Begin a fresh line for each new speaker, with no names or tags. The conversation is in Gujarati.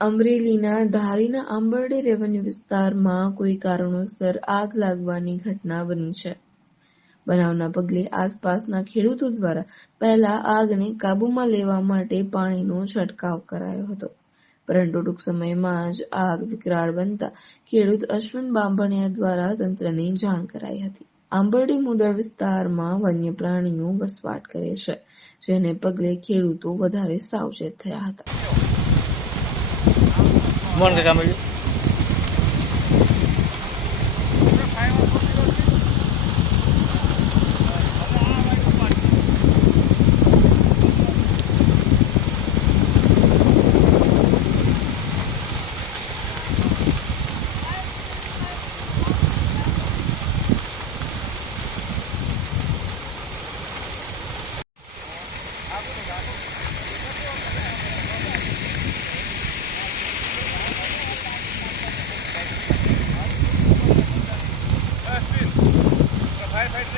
અમરેલીના ધારીના આંબરડી રેવન્યુ વિસ્તારમાં કોઈ કારણોસર આગ લાગવાની ઘટના બની છે. બનાવના પગલે આસપાસના ખેડૂતો દ્વારા પહેલા આગને કાબૂમાં લેવા માટે પાણીનો છંટકાવ કરાયો હતો. પરંતુ ટૂંક સમયમાં જ આગ વિકરાળ બનતા ખેડૂત અશ્વિન બાંભણિયા દ્વારા તંત્રને જાણ કરાઈ હતી. આંબરડી મુદળ વિસ્તારમાં વન્ય પ્રાણીઓ વસવાટ કરે છે, જેને પગલે ખેડૂતો વધારે સાવચેત થયા હતા.
મોહન કાકા મળ્યું Bye, bye,